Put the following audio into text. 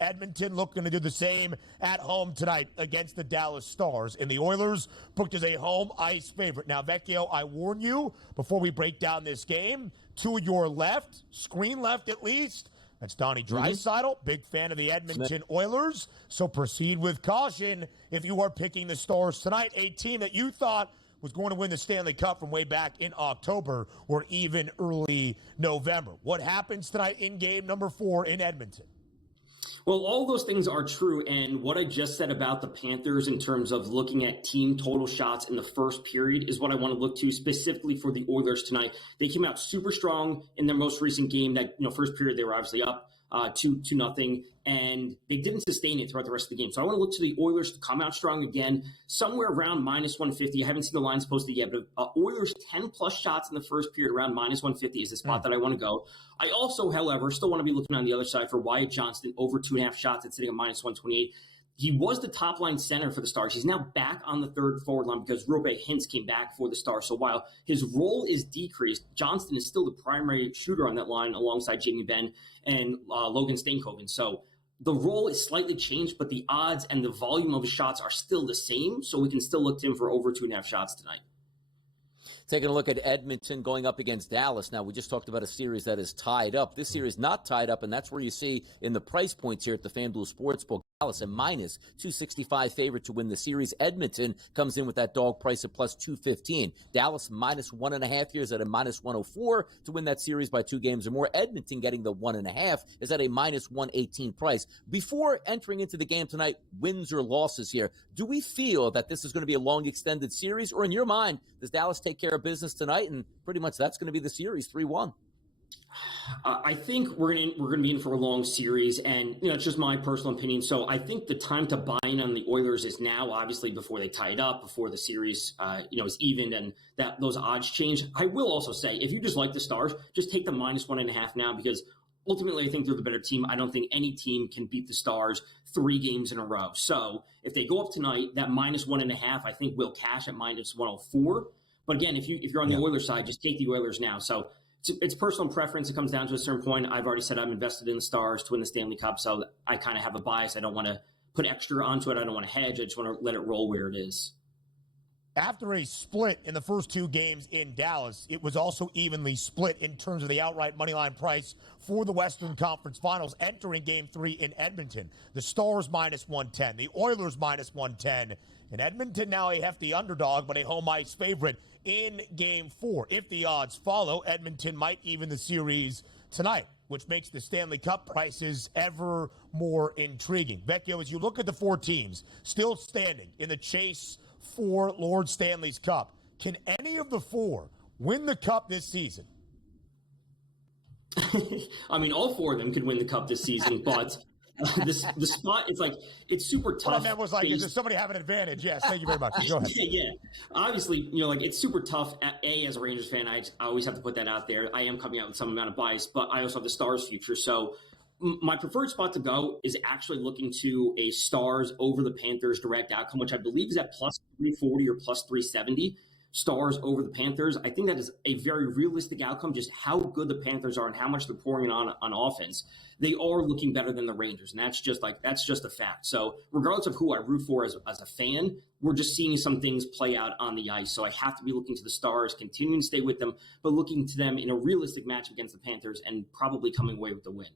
Edmonton looking to do the same at home tonight against the Dallas Stars. And the Oilers booked as a home ice favorite. Now, Vecchio, I warn you before we break down this game, to your left, screen left at least, that's Donnie Draisaitl, big fan of the Edmonton Oilers. So proceed with caution if you are picking the Stars tonight, a team that you thought was going to win the Stanley Cup from way back in October or even early November. What happens tonight in game number 4 in Edmonton? Well, all those things are true, and what I just said about the Panthers in terms of looking at team total shots in the first period is what I want to look to specifically for the Oilers tonight. They came out super strong in their most recent game. That first period they were obviously up 2-0, and they didn't sustain it throughout the rest of the game. So I want to look to the Oilers to come out strong again, somewhere around -150. I haven't seen the lines posted yet, but Oilers 10-plus shots in the first period around -150 is the spot that I want to go. I also, however, still want to be looking on the other side for Wyatt Johnston, over 2.5 shots at sitting at -128. He was the top-line center for the Stars. He's now back on the third forward line because Roope Hintz came back for the Stars. So while his role is decreased, Johnston is still the primary shooter on that line alongside Jamie Benn and Logan Stankoven. So the role is slightly changed, but the odds and the volume of his shots are still the same. So we can still look to him for over 2.5 shots tonight. Taking a look at Edmonton going up against Dallas. Now, we just talked about a series that is tied up. This series not tied up, and that's where you see in the price points here at the FanDuel Sportsbook. Dallas a -265 favorite to win the series. Edmonton comes in with that dog price at +215. Dallas -1.5 here is at a -104 to win that series by 2 games or more. Edmonton getting the 1.5 is at a -118 price. Before entering into the game tonight, wins or losses here, do we feel that this is going to be a long extended series, or in your mind, does Dallas take care of business tonight and pretty much that's going to be the series 3-1? I think we're gonna be in for a long series, and it's just my personal opinion. So I think the time to buy in on the Oilers is now, obviously before they tie it up, before the series is evened and that those odds change. I will also say, if you just like the Stars, just take the -1.5 now, because ultimately I think they're the better team. I don't think any team can beat the Stars 3 games in a row. So if they go up tonight, that -1.5 I think will cash at -104. But again, if you're on the Oilers side, just take the Oilers now. So it's personal preference. It comes down to a certain point. I've already said I'm invested in the Stars to win the Stanley Cup, so I kind of have a bias. I don't want to put extra onto it. I don't want to hedge. I just want to let it roll where it is. After a split in the first 2 games in Dallas, it was also evenly split in terms of the outright moneyline price for the Western Conference Finals entering Game 3 in Edmonton. The Stars -110, the Oilers -110, and Edmonton now a hefty underdog, but a home ice favorite in Game 4. If the odds follow, Edmonton might even the series tonight, which makes the Stanley Cup prices ever more intriguing. Vecchio, as you look at the 4 teams still standing in the chase for Lord Stanley's Cup, can any of the 4 win the Cup this season? I mean, all 4 of them could win the Cup this season, but the spot, it's super tough. What I meant was does somebody have an advantage? Yes, thank you very much. Go ahead. Yeah. Obviously, it's super tough. As a Rangers fan, I always have to put that out there. I am coming out with some amount of bias, but I also have the Stars future. So my preferred spot to go is actually looking to a Stars over the Panthers direct outcome, which I believe is at +340 or +370. Stars over the Panthers. I think that is a very realistic outcome, just how good the Panthers are and how much they're pouring on offense. They are looking better than the Rangers, and that's just a fact. So regardless of who I root for as a fan, we're just seeing some things play out on the ice. So I have to be looking to the Stars, continuing to stay with them, but looking to them in a realistic match against the Panthers and probably coming away with the win.